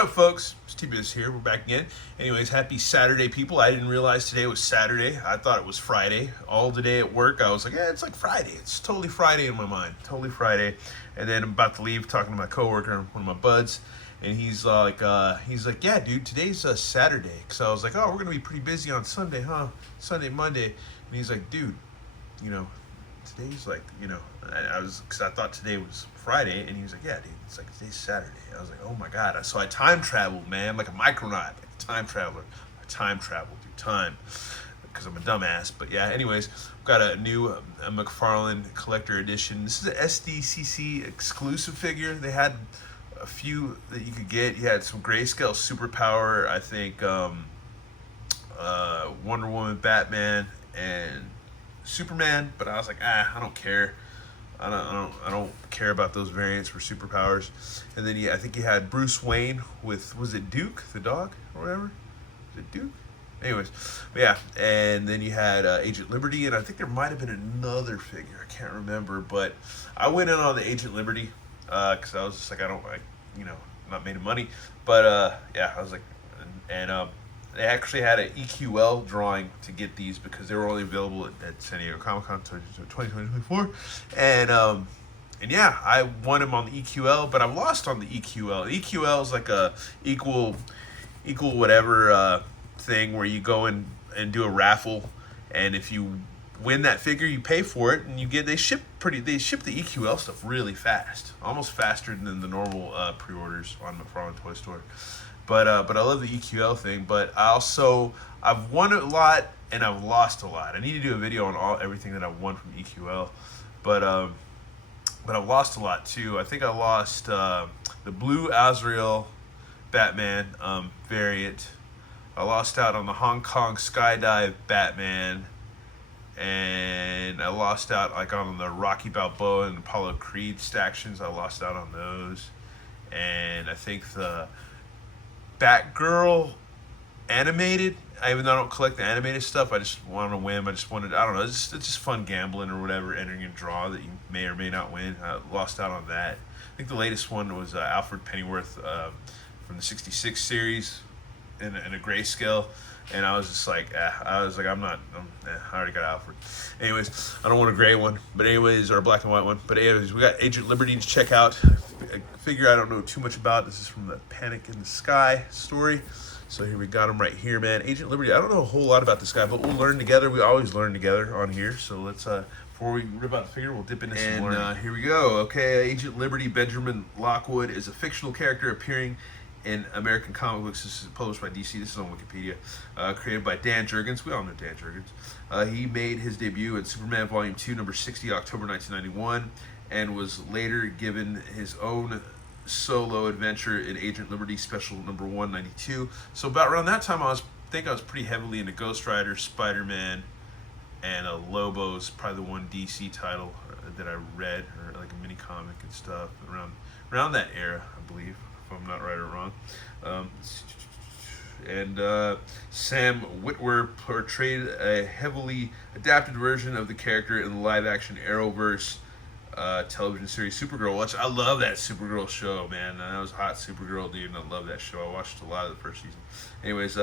What's up, folks? It's TBS here. We're back again. Anyways, happy Saturday, people. I didn't realize today was Saturday. I thought it was Friday. All the day at work, I was like, yeah, it's like Friday. It's totally Friday in my mind. Totally Friday. And then I'm about to leave, talking to my coworker, one of my buds, and he's like, yeah, dude, today's Saturday. Because I was like, oh, we're gonna be pretty busy on Sunday, huh? Sunday, Monday. And he's like, dude, you know, today's like, because I thought today was Friday, and he was like, yeah, dude, it's like today's Saturday. I was like, oh my god. So I time traveled, man, like a micronaut, like a time traveler. I time traveled through time because I'm a dumbass. But yeah, anyways, we've got a new Mcfarlane collector edition. This is an SDCC exclusive figure. They had a few that you could get. You had some grayscale superpower, I think, Wonder Woman, Batman, and Superman, but I was like, I don't care. I don't care about those variants for superpowers. And then I think you had Bruce Wayne with, was it Duke the dog or whatever? Was it Duke? Anyways, but yeah, and then you had Agent Liberty, and I think there might have been another figure. I can't remember, but I went in on the Agent Liberty because I was just like, I'm not made of money, but yeah, I was like, and they actually had an EQL drawing to get these because they were only available at San Diego Comic-Con 2024. And yeah, I won them on the EQL, but I lost on the EQL. EQL is like a equal whatever thing where you go and do a raffle, and if you win that figure, you pay for it, and they ship the EQL stuff really fast, almost faster than the normal pre-orders on Mcfarlane Toy Store. But I love the EQL thing. But I've won a lot and I've lost a lot. I need to do a video on everything that I've won from EQL. But I've lost a lot too. I think I lost the blue Azrael Batman variant. I lost out on the Hong Kong Skydive Batman, and I lost out like on the Rocky Balboa and Apollo Creed stactions. I lost out on those, and I think the Batgirl animated. Even though I don't collect the animated stuff, I just wanted to win. I don't know. It's just fun gambling or whatever, entering a draw that you may or may not win. I lost out on that. I think the latest one was Alfred Pennyworth from the '66 series in a grayscale, and I was just like, I already got Alfred. Anyways, I don't want a gray one, but anyways, or a black and white one. But anyways, we got Agent Liberty to check out. A figure I don't know too much about. This is from the Panic in the Sky story. So here we got him right here, man. Agent Liberty. I don't know a whole lot about this guy, but we'll learn together. We always learn together on here. So let's before we rip out the figure, we'll dip into some learning. And here we go. Okay, Agent Liberty Benjamin Lockwood is a fictional character appearing in American comic books. This is published by DC. This is on Wikipedia. Created by Dan Jurgens. We all know Dan Jurgens. He made his debut in Superman Volume 2, number 60, October 1991, and was later given his own solo adventure in Agent Liberty Special number 192. So about around that time, I was pretty heavily into Ghost Rider, Spider-Man, and Lobo's probably the one DC title that I read, or like a mini comic and stuff around that era, I believe, if I'm not right or wrong. And Sam Witwer portrayed a heavily adapted version of the character in the live-action Arrowverse television series Supergirl. I love that Supergirl show, man. That was hot Supergirl, dude, and I love that show. I watched a lot of the first season. Anyways,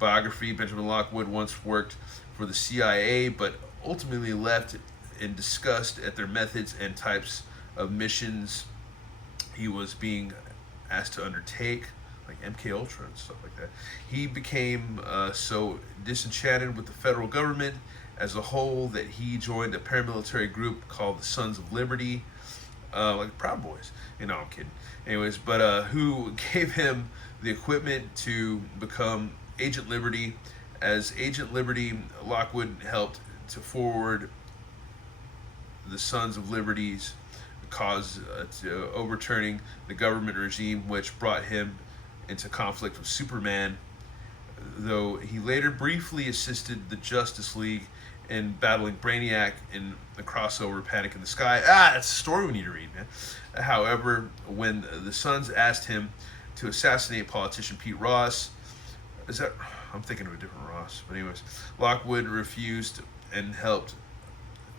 biography. Benjamin Lockwood once worked for the CIA, but ultimately left in disgust at their methods and types of missions he was being asked to undertake, like MK Ultra and stuff like that. He became so disenchanted with the federal government as a whole that he joined a paramilitary group called the Sons of Liberty, like Proud Boys. I'm kidding. Anyways, but who gave him the equipment to become Agent Liberty. As Agent Liberty, Lockwood helped to forward the Sons of Liberty's cause to overturning the government regime, which brought him into conflict with Superman, though he later briefly assisted the Justice League in battling Brainiac in the crossover Panic in the Sky. That's a story we need to read, man. However, when the Sons asked him to assassinate politician Pete Ross, I'm thinking of a different Ross, but anyways, Lockwood refused and helped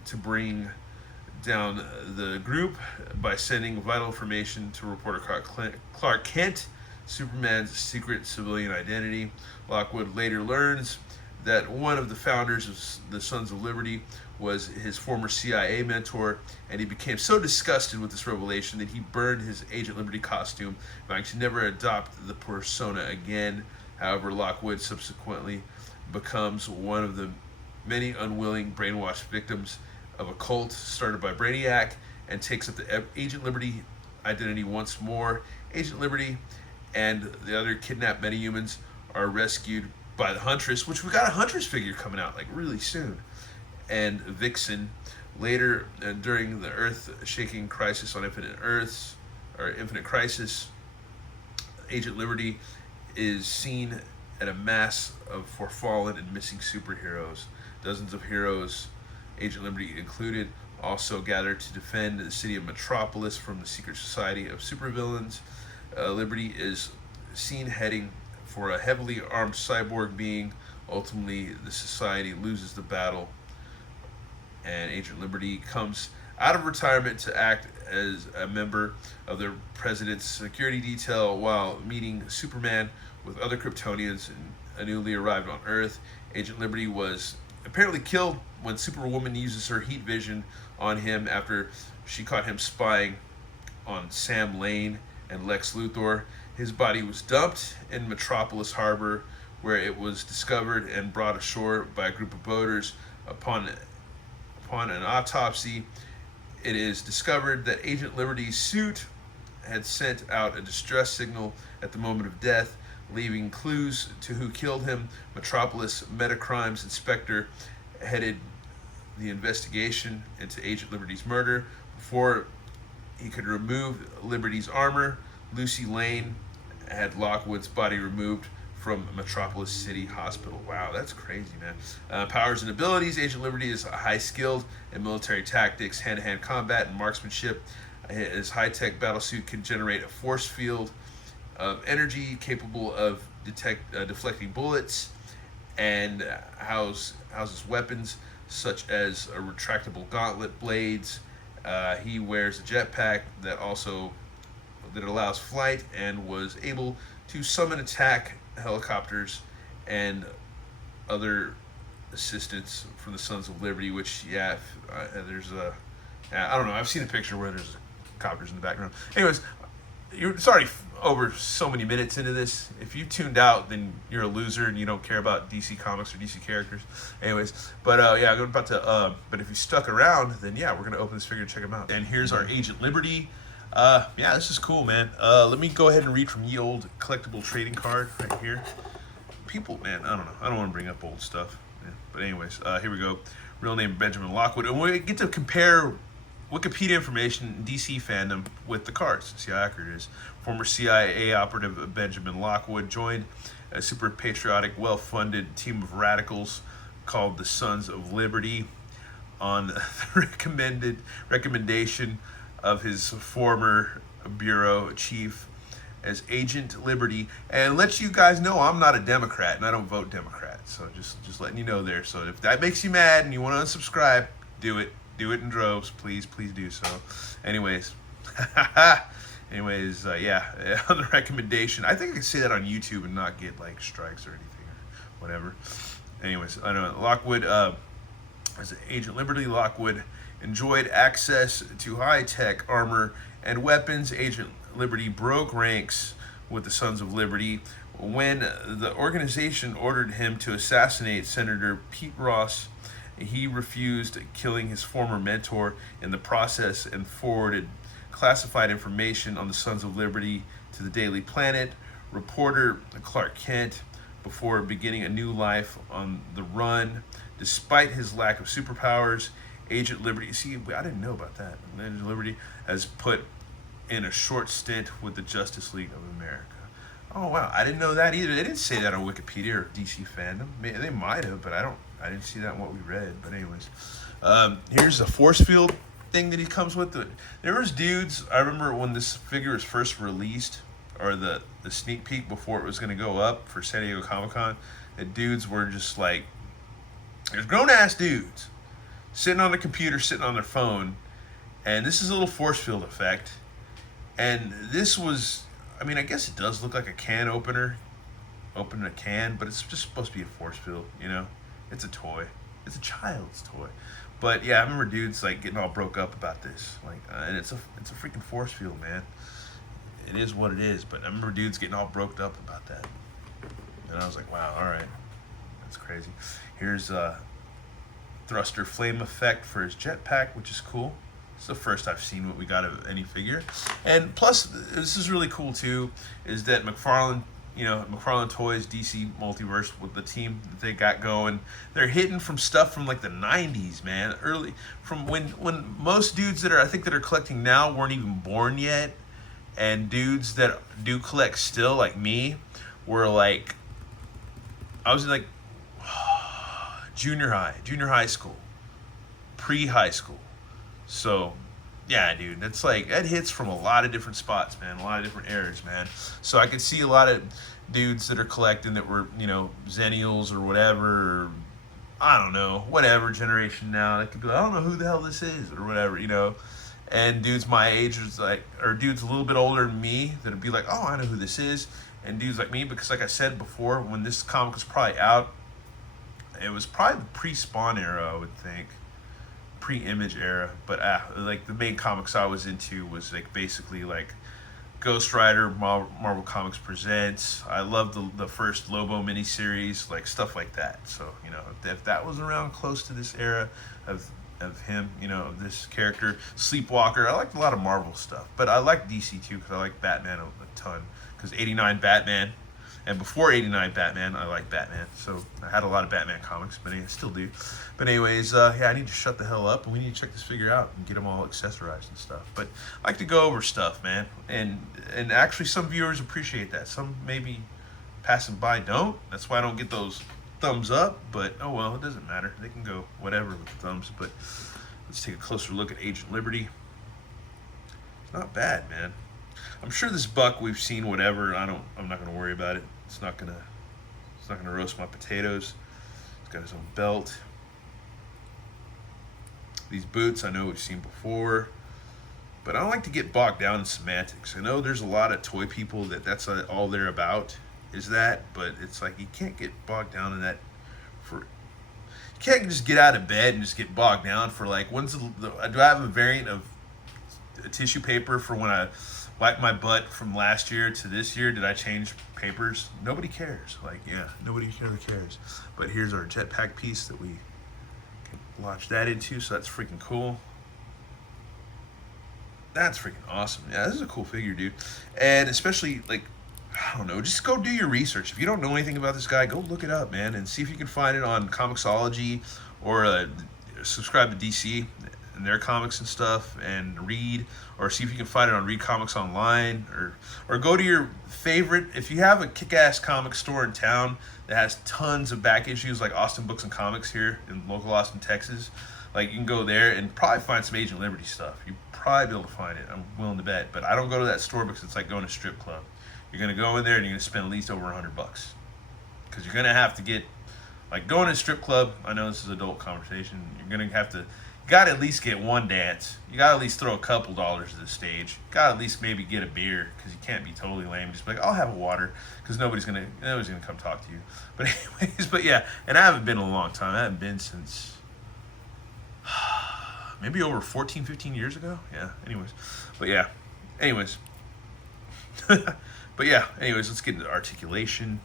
to bring down the group by sending vital information to reporter Clark Kent Superman's secret civilian identity. Lockwood later learns that one of the founders of the Sons of Liberty was his former CIA mentor, and he became so disgusted with this revelation that he burned his Agent Liberty costume, vowing to never adopt the persona again. However, Lockwood subsequently becomes one of the many unwilling brainwashed victims of a cult started by Brainiac and takes up the Agent Liberty identity once more. Agent Liberty and the other kidnapped metahumans are rescued by the Huntress, which we got a Huntress figure coming out like really soon, and Vixen. Later, during the Earth-shaking crisis on Infinite Earths, or Infinite Crisis, Agent Liberty is seen at a mass for fallen and missing superheroes. Dozens of heroes, Agent Liberty included, also gather to defend the city of Metropolis from the secret society of supervillains. Liberty is seen heading for a heavily armed cyborg being. Ultimately, the society loses the battle, and Agent Liberty comes out of retirement to act as a member of the president's security detail while meeting Superman with other Kryptonians and newly arrived on Earth. Agent Liberty was apparently killed when Superwoman uses her heat vision on him after she caught him spying on Sam Lane and Lex Luthor. His body was dumped in Metropolis Harbor, where it was discovered and brought ashore by a group of boaters. Upon an autopsy, it is discovered that Agent Liberty's suit had sent out a distress signal at the moment of death, leaving clues to who killed him. Metropolis Metacrimes Inspector headed the investigation into Agent Liberty's murder. Before he could remove Liberty's armor, Lucy Lane had Lockwood's body removed from Metropolis City Hospital. Wow, that's crazy, man. Powers and abilities. Agent Liberty is high-skilled in military tactics, hand-to-hand combat, and marksmanship. His high-tech battlesuit can generate a force field of energy capable of deflecting bullets, and houses weapons such as retractable gauntlet blades. He wears a jetpack that allows flight and was able to summon attack helicopters and other assistance from the Sons of Liberty, which, there's I don't know, I've seen a picture where there's copters in the background. Anyways, it's already over so many minutes into this. If you tuned out, then you're a loser and you don't care about DC Comics or DC characters. Anyways, but I'm about to, but if you stuck around, then we're going to open this figure and check them out. And here's our Agent Liberty. This is cool, man. Let me go ahead and read from the old collectible trading card right here. People, man, I don't know. I don't want to bring up old stuff. Yeah. But anyways, here we go. Real name Benjamin Lockwood. And we get to compare Wikipedia information and DC fandom with the cards. See how accurate it is. Former CIA operative Benjamin Lockwood joined a super patriotic, well-funded team of radicals called the Sons of Liberty on the recommendation of his former bureau chief as Agent Liberty. And let you guys know, I'm not a Democrat and I don't vote Democrat. So just letting you know there. So if that makes you mad and you want to unsubscribe, do it. Do it in droves, please do so. Anyways, on the recommendation, I think I can say that on YouTube and not get like strikes or anything or whatever. Anyways, I know Lockwood, as Agent Liberty, Lockwood enjoyed access to high-tech armor and weapons. Agent Liberty broke ranks with the Sons of Liberty when the organization ordered him to assassinate Senator Pete Ross. He refused, killing his former mentor in the process, and forwarded classified information on the Sons of Liberty to the Daily Planet reporter Clark Kent before beginning a new life on the run. Despite his lack of superpowers, Agent Liberty, I didn't know about that. Agent Liberty has put in a short stint with the Justice League of America. Oh wow, I didn't know that either. They didn't say that on Wikipedia or DC fandom. They might have, but I didn't see that in what we read. But anyways, here's a force field thing that he comes with. There was dudes, I remember when this figure was first released, or the sneak peek before it was going to go up for San Diego Comic-Con, the dudes were just like, there's grown-ass dudes sitting on a computer, sitting on their phone, and this is a little force field effect. And this was I mean, I guess it does look like a can opener, opening a can, but it's just supposed to be a force field, you know? It's a toy. It's a child's toy. But yeah, I remember dudes like getting all broke up about this. Like, and it's a freaking force field, man. It is what it is. But I remember dudes getting all broke up about that. And I was like, wow, all right, that's crazy. Here's thruster flame effect for his jetpack, which is cool. It's the first I've seen what we got of any figure. And plus, this is really cool too, is that Mcfarlane, Mcfarlane Toys, DC Multiverse, with the team that they got going, they're hitting from stuff from like the 90s, man. Early, from when most dudes that are collecting now weren't even born yet. And dudes that do collect still, like me, were like, I was in like junior high school, pre-high school. So, yeah, dude, that's like, that hits from a lot of different spots, man, a lot of different eras, man. So I could see a lot of dudes that are collecting that were, Zennials or whatever, or I don't know, whatever generation now. They could be like, I don't know who the hell this is, or whatever, And dudes my age is like, or dudes a little bit older than me that'd be like, oh, I know who this is. And dudes like me, because like I said before, when this comic was probably out, it was probably the pre-Spawn era, I would think. Pre-Image era. But like the main comics I was into was like basically like Ghost Rider, Marvel Comics Presents. I loved the first Lobo miniseries, like stuff like that. So, if that was around close to this era of him, of this character. Sleepwalker, I liked a lot of Marvel stuff, but I like DC too because I like Batman a ton, because 89 Batman, and before 89 Batman, I like Batman, so I had a lot of Batman comics, but I still do. But anyways, I need to shut the hell up, and we need to check this figure out and get them all accessorized and stuff. But I like to go over stuff, man, and actually some viewers appreciate that. Some maybe passing by don't. That's why I don't get those thumbs up, but oh well, it doesn't matter. They can go whatever with the thumbs. But let's take a closer look at Agent Liberty. It's not bad, man. I'm sure this buck we've seen whatever. I'm not gonna worry about it. It's not gonna roast my potatoes. He's got his own belt. These boots I know we've seen before, but I don't like to get bogged down in semantics. I know there's a lot of toy people that's all they're about is that, but it's like you can't get bogged down in that. You can't just get out of bed and just get bogged down for like, do I have a variant of a tissue paper for when I wiped my butt from last year to this year? Did I change papers? Nobody cares. Like, yeah, nobody really cares. But here's our jetpack piece that we can launch that into, so that's freaking cool. That's freaking awesome. Yeah, this is a cool figure, dude. And especially, like, I don't know, just go do your research. If you don't know anything about this guy, go look it up, man, and see if you can find it on Comixology, or subscribe to DC and their comics and stuff and read, or see if you can find it on Read Comics Online, or go to your favorite, if you have a kick-ass comic store in town that has tons of back issues like Austin Books and Comics here in local Austin, Texas, like you can go there and probably find some Agent Liberty stuff. You probably be able to find it, I'm willing to bet. But I don't go to that store because it's like going to a strip club. You're going to go in there and you're going to spend at least over $100, because you're going to have to get, like, going to a strip club. I know this is adult conversation. You're going to have to, you got to at least get one dance. You got to at least throw a couple dollars to the stage. You got to at least maybe get a beer, because you can't be totally lame. Just be like, I'll have a water, because nobody's going to come talk to you. But anyways, but yeah, and I haven't been in a long time. I haven't been since maybe over 14, 15 years ago. Yeah, anyways. But yeah, anyways. But yeah, anyways, let's get into articulation.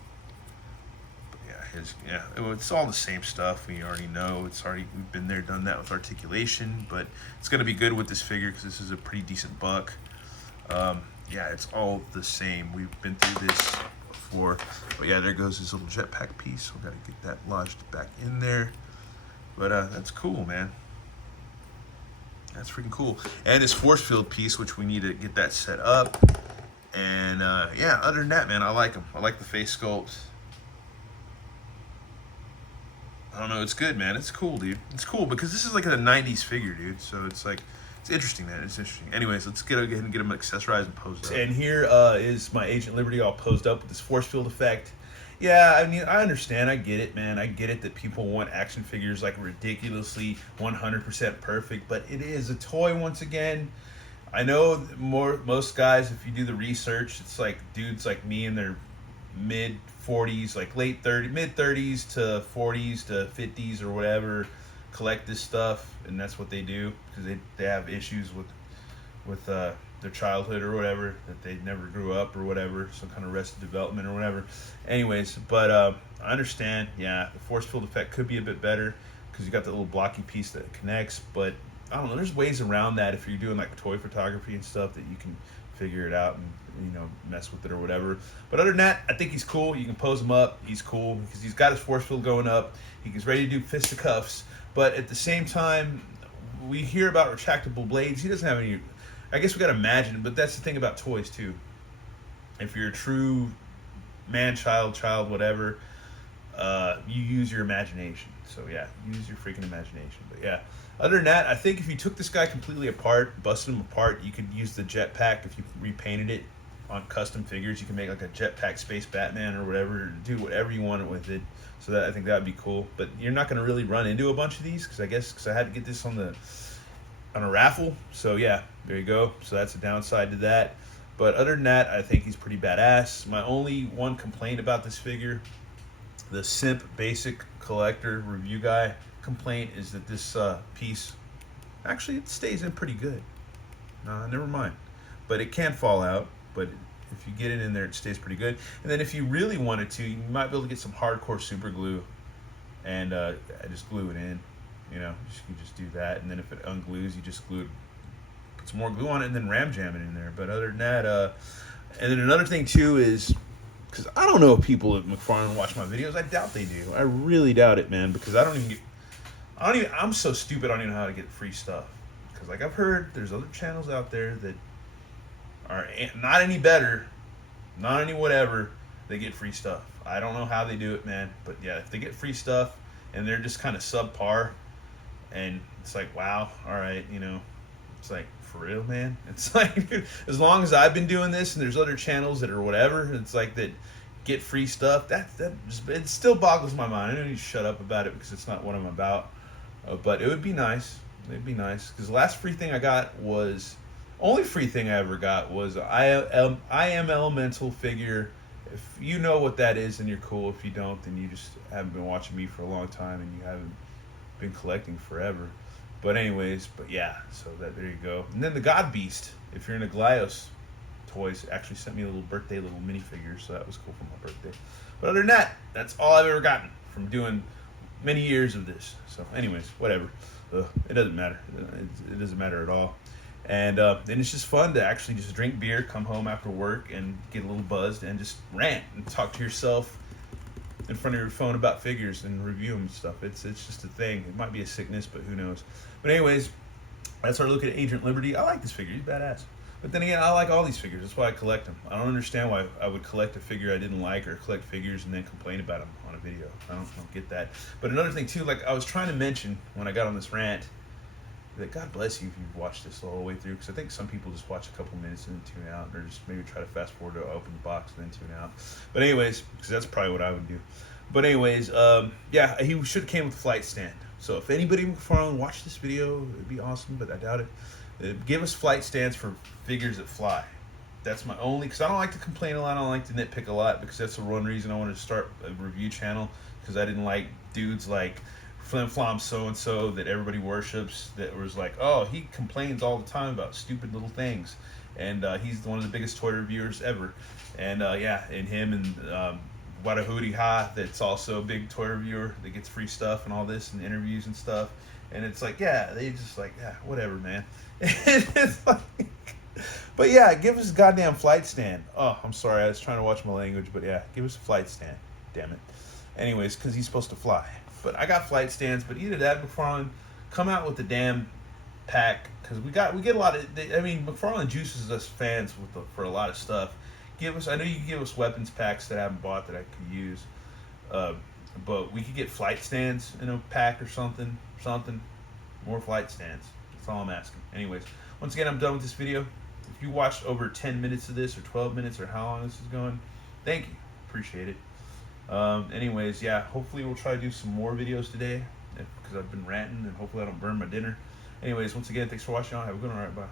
But yeah, it's all the same stuff. We already know. We've been there, done that with articulation. But it's gonna be good with this figure because this is a pretty decent buck. Yeah, it's all the same. We've been through this before. But yeah, there goes his little jetpack piece. We gotta get that lodged back in there. But that's cool, man. That's freaking cool. And his force field piece, which we need to get that set up. And yeah, other than that, man, I like him. I like the face sculpt. I don't know, it's good, man. It's cool, dude. It's cool because this is like a 90s figure, dude. So it's like, it's interesting, man. It's interesting. Anyways, let's go ahead and get him accessorized and posed up. And here is my Agent Liberty all posed up with this force field effect. Yeah, I mean, I understand. I get it, man. I get it that people want action figures like ridiculously 100% perfect, but it is a toy once again. I know most guys, if you do the research, it's like dudes like me in their mid 40s, like mid 30s to 40s to 50s or whatever, collect this stuff, and that's what they do because they have issues with their childhood or whatever, that they never grew up or whatever, some kind of arrested development or whatever. Anyways, but I understand. Yeah, the force field effect could be a bit better because you got that little blocky piece that connects, but I don't know. There's ways around that if you're doing like toy photography and stuff that you can figure it out and mess with it or whatever. But other than that, I think he's cool. You can pose him up. He's cool because he's got his force field going up. He's ready to do fisticuffs. But at the same time, we hear about retractable blades. He doesn't have any. I guess we got to imagine, but that's the thing about toys too. If you're a true man, child, whatever, you use your imagination. So yeah, use your freaking imagination. But yeah, other than that, I think if you took this guy completely apart, busted him apart, you could use the jetpack. If you repainted it on custom figures, you can make like a jetpack space Batman or whatever, do whatever you want with it. So that I think that would be cool. But you're not going to really run into a bunch of these because I had to get this on a raffle. So yeah, there you go. So that's a downside to that. But other than that, I think he's pretty badass. My only one complaint about this figure, the simp basic collector review guy complaint, is that this piece, actually it stays in pretty good. Never mind. But it can fall out, but if you get it in there, it stays pretty good. And then if you really wanted to, you might be able to get some hardcore super glue and just glue it in. You can just do that. And then if it unglues, you just put some more glue on it and then ram jam it in there. But other than that, and then another thing too is, because I don't know if people at Mcfarlane watch my videos. I doubt they do. I really doubt it, man, because I'm so stupid I don't even know how to get free stuff. Because like I've heard there's other channels out there that are not any better, not any whatever, they get free stuff. I don't know how they do it, man. But yeah, if they get free stuff and they're just kind of subpar, and it's like, wow, all right, it's like, for real, man. It's like, dude, as long as I've been doing this and there's other channels that are whatever, it's like that get free stuff, it still boggles my mind. I don't need to shut up about it because it's not what I'm about. But it would be nice. It'd be nice because the last free thing I got was, only free thing I ever got was I am Elemental figure. If you know what that is, then you're cool. If you don't, then you just haven't been watching me for a long time and you haven't been collecting forever. But anyways, yeah, so there you go. And then the God Beast, if you're into Glios toys, actually sent me a little minifigure, so that was cool for my birthday. But other than that, that's all I've ever gotten from doing many years of this. So anyways, whatever. It doesn't matter. It doesn't matter at all. And then it's just fun to actually just drink beer, come home after work, and get a little buzzed and just rant and talk to yourself in front of your phone about figures and review them and stuff. It's just a thing. It might be a sickness, but who knows. But anyways, that's our look at Agent Liberty. I like this figure. He's badass. But then again, I like all these figures. That's why I collect them. I don't understand why I would collect a figure I didn't like or collect figures and then complain about them on a video. I don't get that. But another thing too, like I was trying to mention when I got on this rant, that God bless you if you've watched this all the way through, because I think some people just watch a couple minutes and then tune out, or just maybe try to fast forward to open the box and then tune out. But anyways, because that's probably what I would do. But anyways, yeah, he should have came with a flight stand. So if anybody in McFarlane watched this video, it'd be awesome, but I doubt it. Give us flight stands for figures that fly. That's my only, because I don't like to complain a lot, I don't like to nitpick a lot, because that's the one reason I wanted to start a review channel, because I didn't like dudes like Flim Flom so-and-so that everybody worships, that was like, oh, he complains all the time about stupid little things, and he's one of the biggest toy reviewers ever, and yeah, and him and Wadahudi Ha, that's also a big toy reviewer that gets free stuff and all this and interviews and stuff, and it's like, yeah, they just like, yeah, whatever, man. It's like, but yeah, give us a goddamn flight stand. Oh, I'm sorry, I was trying to watch my language, but yeah, give us a flight stand, damn it. Anyways, because he's supposed to fly. But I got flight stands, but either that, McFarlane, come out with the damn pack, because we get a lot of, I mean, McFarlane juices us fans for a lot of stuff. Give us, I know you can give us weapons packs that I haven't bought that I could use, but we could get flight stands in a pack or something, more flight stands. That's all I'm asking. Anyways, once again, I'm done with this video. If you watched over 10 minutes of this, or 12 minutes, or how long this is going, thank you. Appreciate it. Anyways, yeah, hopefully we'll try to do some more videos today, because I've been ranting, and hopefully I don't burn my dinner. Anyways, once again, thanks for watching. Have a good one. All right, bye.